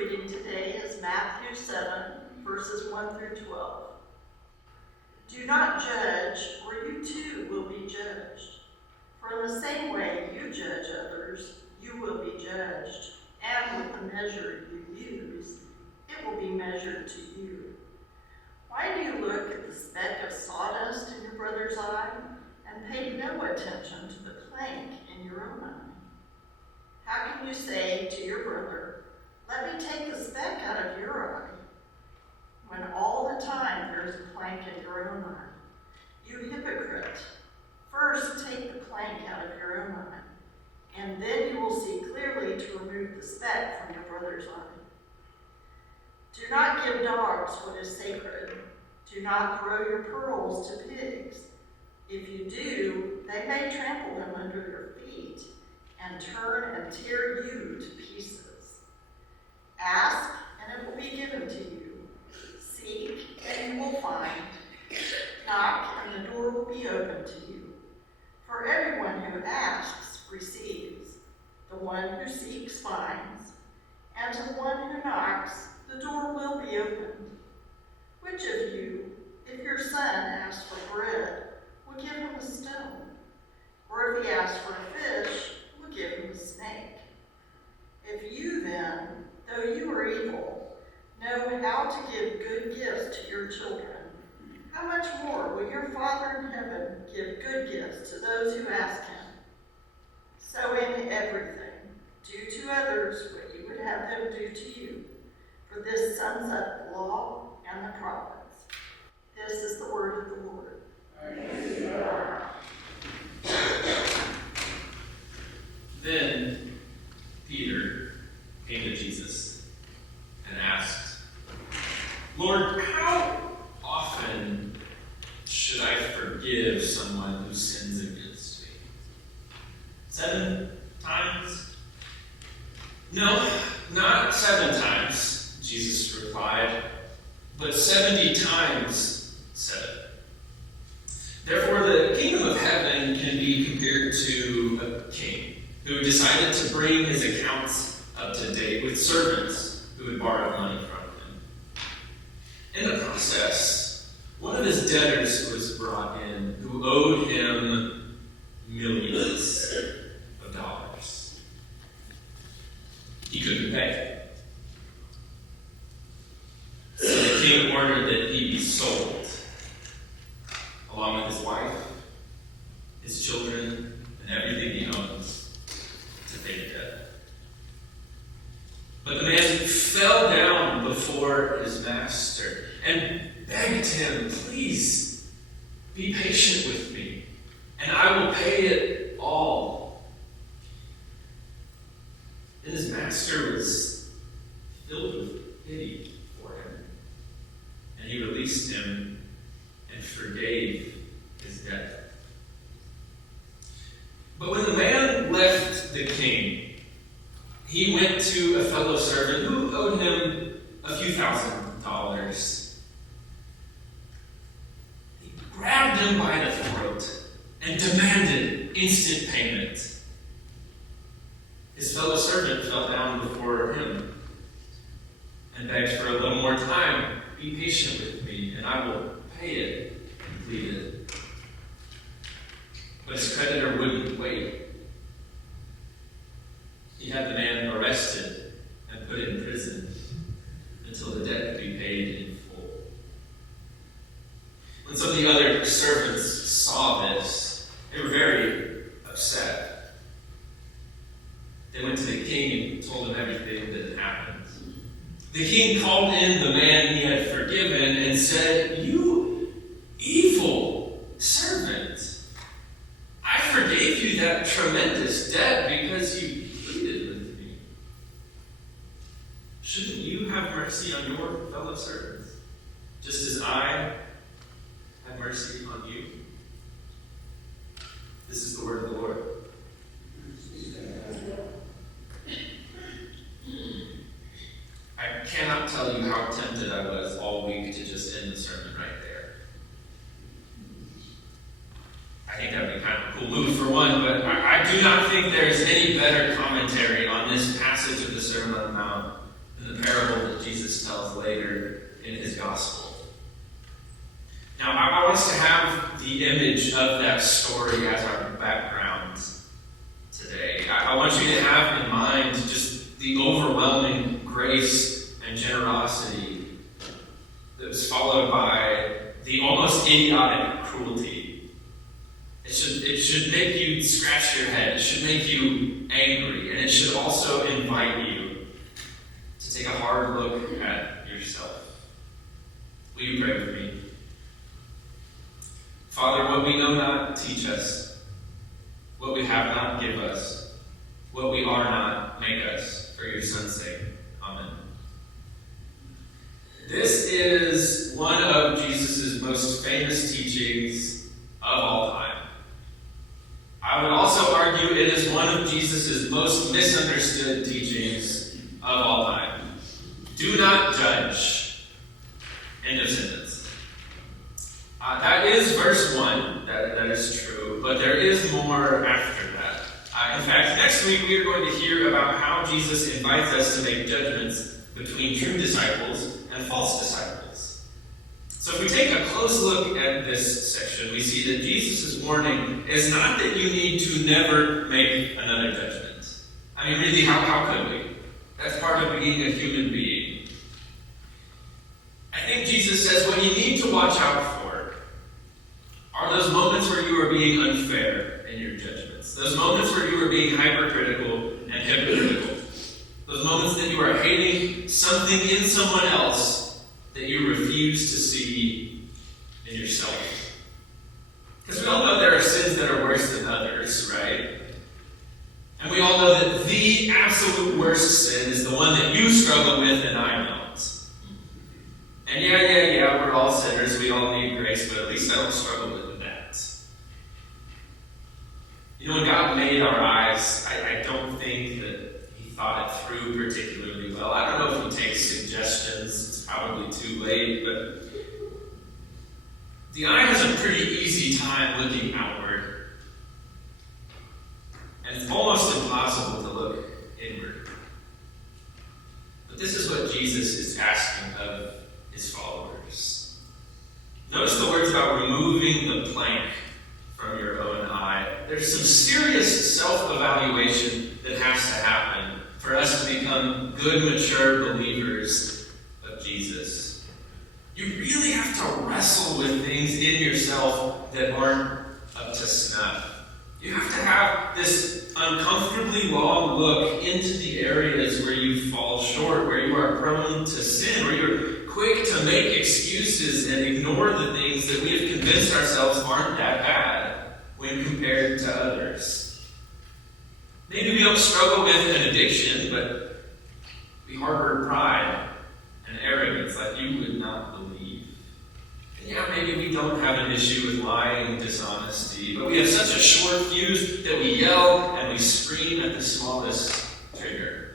reading today is Matthew 7, verses 1 through 12. Do not judge, or you too will be judged. For in the same way you judge others, you will be judged, and with the measure you use, it will be measured to you. Why do you look at the speck of sawdust in your brother's eye, and pay no attention to the plank in your own eye? How can you say to your brother, "Let me take the speck out of your eye," when all the time there is a plank in your own eye? You hypocrite! First take the plank out of your own eye, and then you will see clearly to remove the speck from your brother's eye. Do not give dogs what is sacred. Do not throw your pearls to pigs. If you do, they may trample them under your feet and turn and tear you to pieces. Ask, and it will be given to you. Seek, and you will find. Knock, and the door will be opened to you. For everyone who asks receives, the one who seeks finds, and to the one who knocks, the door will be opened. Which of you, if your son asks for bread, will give him a stone? Or if he asks for a fish, will give him a snake? If you then, though you are evil, know how to give good gifts to your children, how much more will your Father in heaven give good gifts to those who ask him? So in everything, do to others what you would have them do to you, for this sums up the law and the prophets. This is the word of the Lord. Then Peter came to Jesus and asked, "Lord, how often should I forgive someone who sins against me? 7 times?" "No, not 7 times," Jesus replied, "but 70 times 7. Therefore, the kingdom of heaven can be compared to a king who decided to bring his accounts up to date with servants who had borrowed money from him. In the process, one of his debtors was brought in who owed him millions of dollars. He couldn't pay. So the king ordered that he be sold, along with his wife, his children, and everything he owns, to pay the debt. But the man fell down before his master and begged him, "Please, be patient with me, and I will pay it all." And his master was filled with pity for him, and he released him and forgave his debt. But when the man left the king, he went to a fellow servant who owed him a few $1,000s. He grabbed him by the throat and demanded instant payment. His fellow servant fell down before him and begged for a little more time. "Be patient with me, and I will pay it," he pleaded. But his creditor wouldn't wait. He had the man arrested and put in prison until the debt could be paid in full. When some of the other servants saw this, they were very upset. They went to the king and told him everything that had happened. The king called in the man he had forgiven and said, "You evil servant, I forgave you that tremendous debt because you pleaded with me. Shouldn't you have mercy on your fellow servants, just as I have mercy on you?" This is the word of the Lord. I cannot tell you how tempted I was all week to just end the sermon right there. I think that would be kind of a cool move for one, but I do not think there's any better commentary on this passage of the Sermon on the Mount in the parable that Jesus tells later in his gospel. Now, I want us to have the image of that story as our background today. I want you to have in mind just the overwhelming grace and generosity that was followed by the almost idiotic cruelty. It should make you scratch your head. It should make you angry. And it should also invite you to take a hard look at yourself. Will you pray with me? Father, what we know not, teach us. What we have not, give us. What we are not, make us. For your Son's sake. Amen. This is one of Jesus' most famous teachings of all time. I would also argue it is one of Jesus' most misunderstood teachings of all time. Do not judge. End of sentence. That is verse 1. That is true. But there is more after that. In fact, next week we are going to hear about how Jesus invites us to make judgments between true disciples and false disciples. So if we take a close look at this section, we see that Jesus' warning is not that you need to never make another judgment. I mean, really, how could we? That's part of being a human being. I think Jesus says what you need to watch out for are those moments where you are being unfair in your judgments. Those moments where you are being hypercritical and hypocritical. Those moments that you are hating something in someone else that you refuse to see in yourself. Because we all know there are sins that are worse than others, right? And we all know that the absolute worst sin is the one that you struggle with and I don't. And yeah, we're all sinners, we all need grace, but at least I don't struggle with that. You know, when God made our eyes, I don't think that he thought it through particularly well. I don't know if he takes suggestions, it's probably too late, but the eye has a pretty easy time looking outward. And it's almost impossible to look inward. But this is what Jesus is asking of his followers. Notice the words about removing the plank from your own eye. There's some serious self-evaluation that has to happen for us to become good, mature believers of Jesus. You really have to wrestle with things in yourself that aren't up to snuff. You have to have this uncomfortably long look into the areas where you fall short, where you are prone to sin, where you're quick to make excuses and ignore the things that we have convinced ourselves aren't that bad when compared to others. Maybe we don't struggle with an addiction, but we harbor pride and arrogance like you would not believe. And yeah, maybe we don't have an issue with lying and dishonesty, but we have such a short fuse that we yell and we scream at the smallest trigger.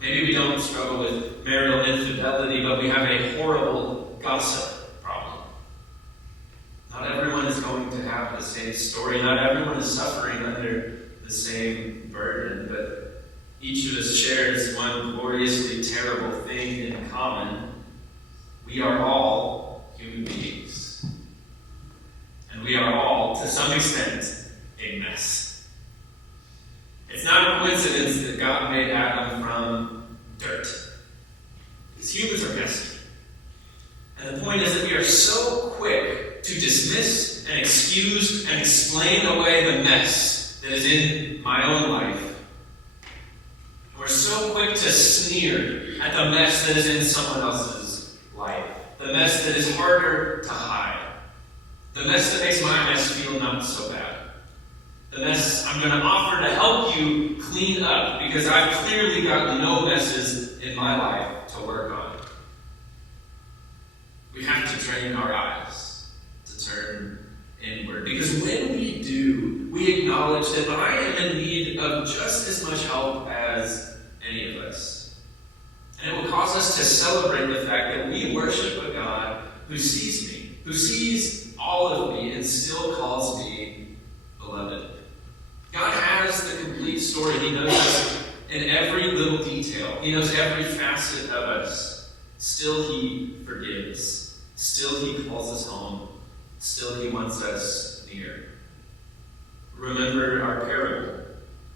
Maybe we don't struggle with marital infidelity, but we have a horrible gossip problem. Not everyone is going to have the same story. Not everyone is suffering under the same burden, but each of us shares one gloriously terrible thing in common. We are all human beings. And we are all, to some extent, a mess. It's not a coincidence that God made Adam from dirt. Because humans are messy. And the point is that we are so quick to dismiss and excuse and explain away the mess that is in my own life. We're so quick to sneer at the mess that is in someone else's life. The mess that is harder to hide. The mess that makes my mess feel not so bad. The mess I'm going to offer to help you clean up because I've clearly got no messes in my life to work on. We have to train our eyes to turn inward. Because when we do, we acknowledge that I am in need of just as much help as any of us. And it will cause us to celebrate the fact that we worship a God who sees me, who sees all of me and still calls me beloved. God has the complete story. He knows us in every little detail. He knows every facet of us. Still he forgives. Still he calls us home. Still he wants us near. Remember our parable.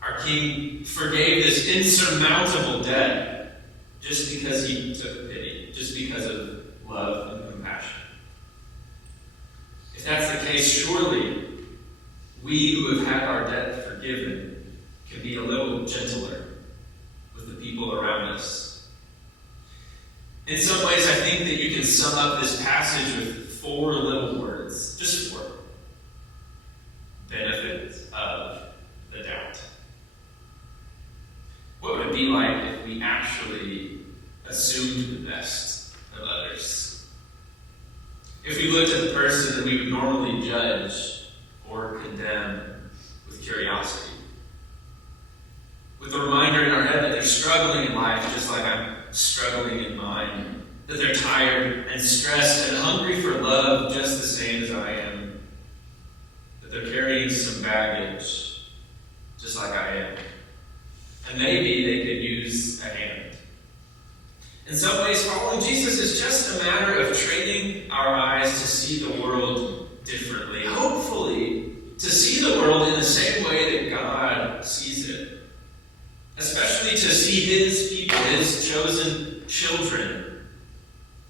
Our King forgave this insurmountable debt just because he took pity, just because of love and compassion. If that's the case, surely we who have had our debt forgiven can be a little gentler with the people around us. In some ways, I think that you can sum up this passage with 4 little words, just 4. Benefit of the doubt. What would it be like if we actually assumed the best of others? If we looked at the person that we would normally judge or condemn with curiosity, with the reminder in our head that they're struggling in life just like I'm struggling in mine, that they're tired and stressed and hungry for love just the same as I am, that they're carrying some baggage just like I am, and maybe they could use a hand. In some ways, following Jesus is just a matter of training our eyes to see the world differently, hopefully to see the world in the same way that God sees it. Especially to see his people, his chosen children,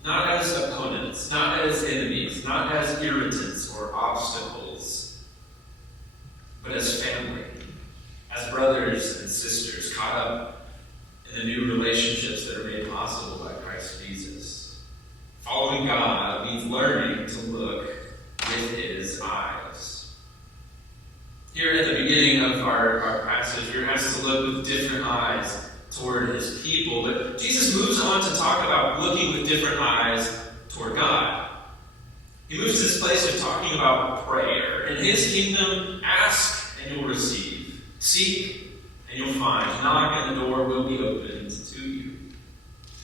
not as opponents, not as enemies, not as irritants or obstacles, but as family, as brothers and sisters caught up in the new relationships that are made possible by Christ Jesus. Following God means learning to look with his eyes. Here at the beginning of our passage, we're asked to look with different eyes toward his people. But Jesus moves on to talk about looking with different eyes toward God. He moves to this place of talking about prayer. In his kingdom, ask and you'll receive. Seek and you'll find. Knock and the door will be opened to you.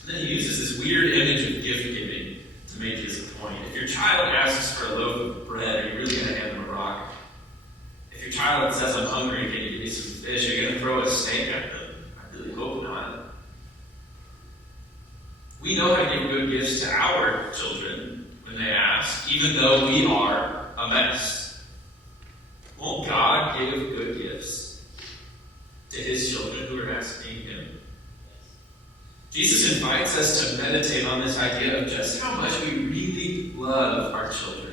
And then he uses this weird image of gift giving to make his point. If your child asks for a loaf of bread, are you really going to hand them a rock? If your child says, I'm hungry, can you give me some fish? Are you going to throw a steak at them? I really hope not. We know how to give good gifts to our children when they ask, even though we are a mess. Won't God give good gifts to his children who are asking him? Jesus invites us to meditate on this idea of just how much we really love our children.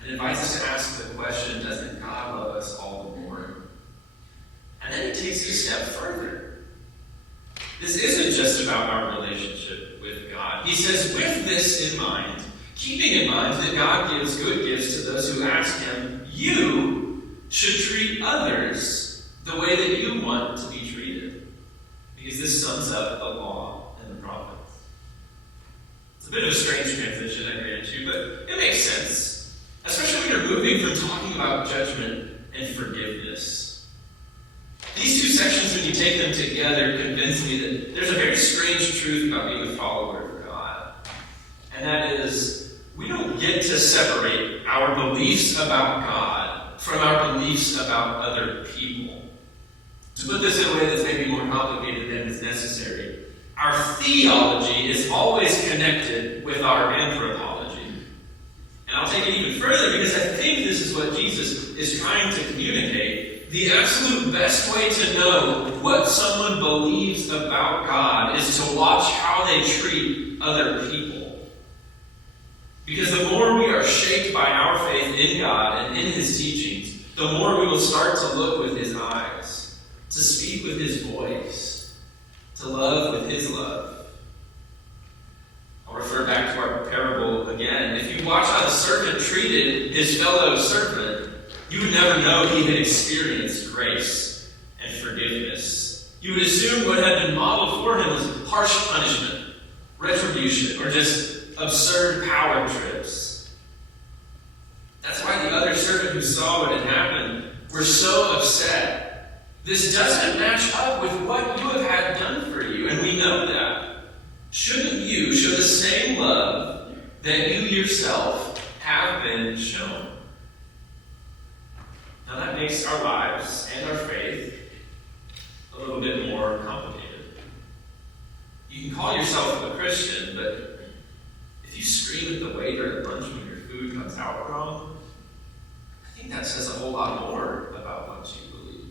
And invites us to ask the question, doesn't God love us all the more? And then he takes it a step further. This isn't just about our relationship with God. He says, with this in mind, keeping in mind that God gives good gifts to those who ask him, you should treat others the way that you want to be treated. Because this sums up the law and the prophets. It's a bit of a strange transition, I grant you, but it makes sense. Especially when you're moving from talking about judgment and forgiveness. These 2 sections, when you take them together, convince me that there's a very strange truth about being a follower of God. And that is, we don't get to separate our beliefs about God from our beliefs about other people. To put this in a way that's maybe more complicated than is necessary, our theology is always connected with our anthropology. And I'll take it even further because I think this is what Jesus is trying to communicate. The absolute best way to know what someone believes about God is to watch how they treat other people. Because the more we are shaped by our faith in God and in his teachings, the more we will start to look with his eyes, to speak with his voice, to love with his love. I'll refer back to our parable again. If you watch how the servant treated his fellow servant, you would never know he had experienced grace and forgiveness. You would assume what had been modeled for him was harsh punishment, retribution, or just absurd power trips. That's why the other servant who saw what had happened were so upset. This doesn't match up with what you have had done for you, and we know that. Shouldn't you show the same love that you yourself have been shown? Now that makes our lives and our faith call yourself a Christian, but if you scream at the waiter at lunch when your food comes out wrong, I think that says a whole lot more about what you believe.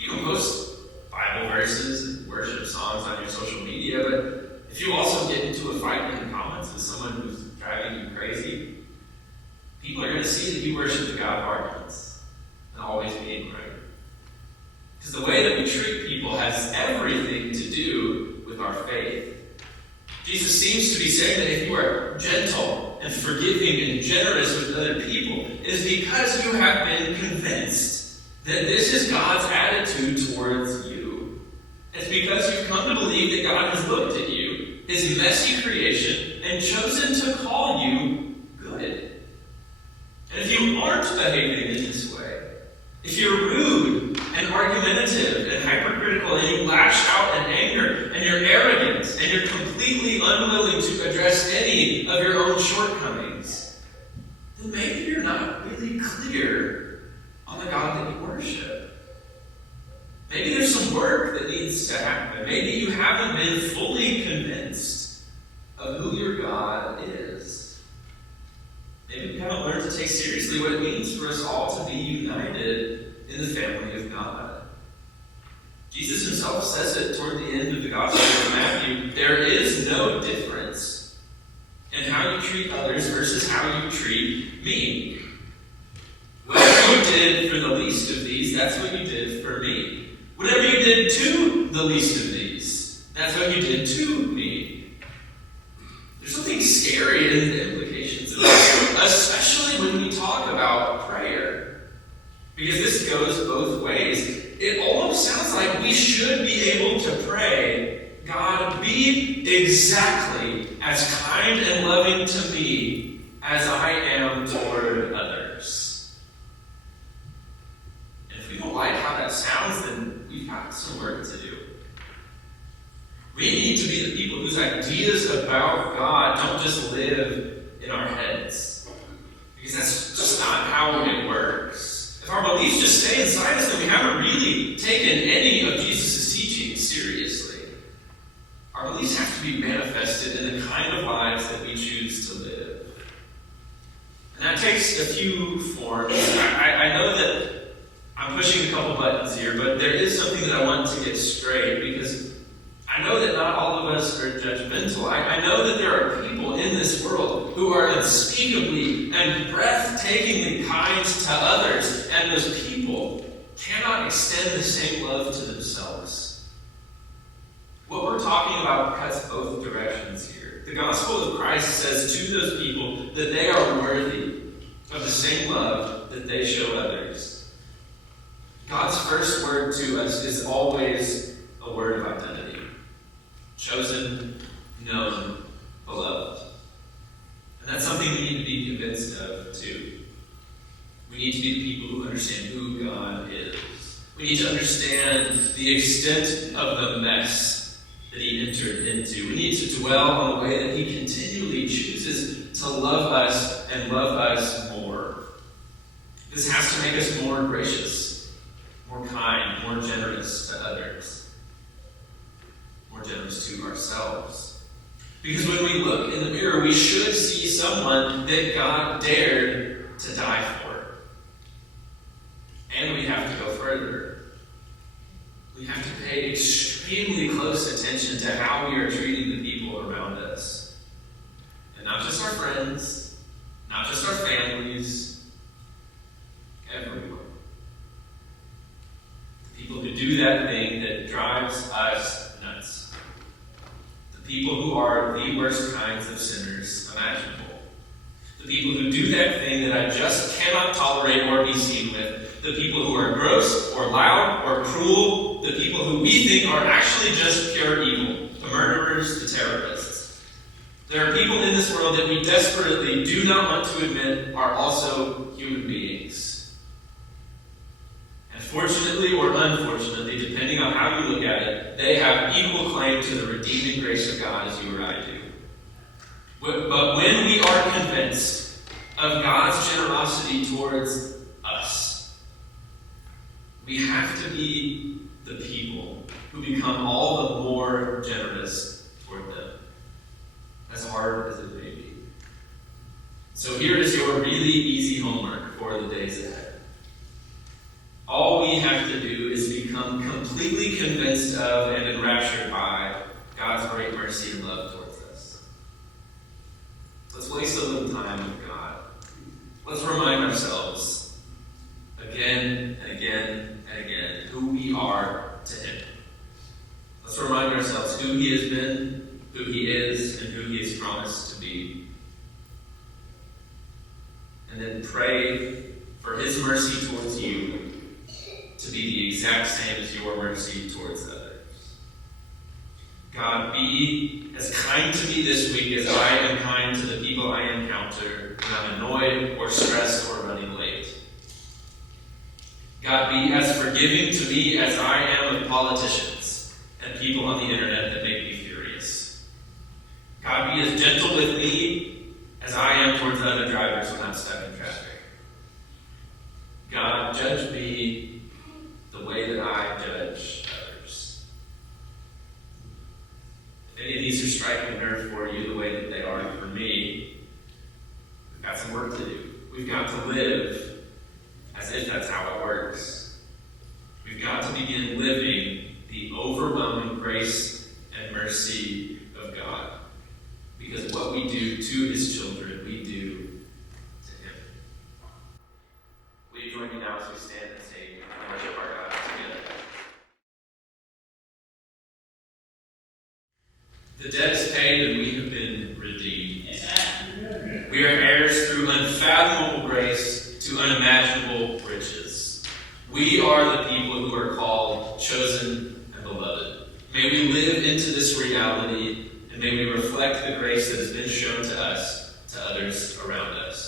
You can post Bible verses and worship songs on your social media, but if you also get into a fight in the comments with someone who's driving you crazy, people are going to see that you worship the God of arguments and always being right. Because the way that we treat people has everything to do with our faith. Jesus seems to be saying that if you are gentle and forgiving and generous with other people, it is because you have been convinced that this is God's attitude towards you. It's because you've come to believe that God has looked at you, his messy creation, and chosen to call you good. And if you aren't behaving in this way, if you're rude and argumentative and hypercritical and you lash out in anger and you're arrogant and you're completely unwilling to address any of your own shortcomings, then maybe you're not really clear on the God that you worship. Maybe there's some work that needs to happen. Maybe you haven't been fully convinced of who your God is. Maybe we haven't learned to take seriously what it means for us all to be united in the family of God. Jesus himself says it toward the end of the Gospel of Matthew. There is no difference in how you treat others versus how you treat me. Whatever you did for the least of these, that's what you did for me. Whatever you did to the least of these, that's what you did to me. There's something scary in the implications of this, especially when we talk about prayer. Because this goes both ways. It almost sounds like we should be able to pray, God, be exactly as kind and loving to me as I am toward others. And if we don't like how that sounds, then we've got some work to do. We need to be the people whose ideas about God don't just live in our heads. Because that's just not how it works. If our beliefs just stay inside us, then we haven't really taken any of Jesus' teachings seriously. Our beliefs have to be manifested in the kind of lives that we choose to live. And that takes a few forms. I know that I'm pushing a couple buttons here, but there is something that I want to get straight, because I know that not all of us are judgmental. I know that there are people in this world who are unspeakably and breathtakingly kind to others, and those people cannot extend the same love to themselves. What we're talking about cuts both directions here. The gospel of Christ says to those people that they are worthy of the same love that they show others. God's first word to us is always a word of identity. Chosen, known, beloved. And that's something we need to be convinced of, too. We need to be the people who understand who God is. We need to understand the extent of the mess that he entered into. We need to dwell on the way that he continually chooses to love us and love us more. This has to make us more gracious, more kind, more generous to others. More generous to ourselves. Because when we look in the mirror, we should see someone that God dared to die for. And we have to go further. We have to pay extremely close attention to how we are treating the people around us. And not just our friends, not just our families, everyone. The people who do that thing that drives us nuts. People who are the worst kinds of sinners imaginable. The people who do that thing that I just cannot tolerate or be seen with. The people who are gross or loud or cruel. The people who we think are actually just pure evil. The murderers, the terrorists. There are people in this world that we desperately do not want to admit are also human beings. And fortunately or unfortunately, depending on how you look at it, they have equal claim to the redeeming grace of God as you or I do. But when we are convinced of God's generosity towards us, we have to be the people who become all the more generous toward them, as hard as it may be. So here is your really easy homework for the days ahead. All we have to do is become completely convinced of and enraptured by God's great mercy and love towards us. Let's waste a little time with God. Let's remind ourselves again and again and again who we are to Him. Let's remind ourselves who He has been, who He is, and who He has promised to be. And then pray for His mercy towards you to be the exact same as your mercy towards others. God, be as kind to me this week as I am kind to the people I encounter when I'm annoyed or stressed or running late. God, be as forgiving to me as I am of politicians and people on the internet that make me furious. God, be as gentle with me as I am towards other drivers when I'm stuck in traffic. God, judge me the way that I judge others. If any of these are striking a nerve for you the way that they are for me, we've got some work to do. We've got to live as if that's how it works. We've got to begin living the overwhelming grace and mercy of God. Because what we do to His children, we do to Him. Will you join me now as we stand and sing and worship our God together? The debt is paid and we have been redeemed. We are heirs through unfathomable grace to unimaginable riches. We are the people who are called, chosen, and beloved. May we live into this reality, and may we reflect the grace that has been shown to us, to others around us.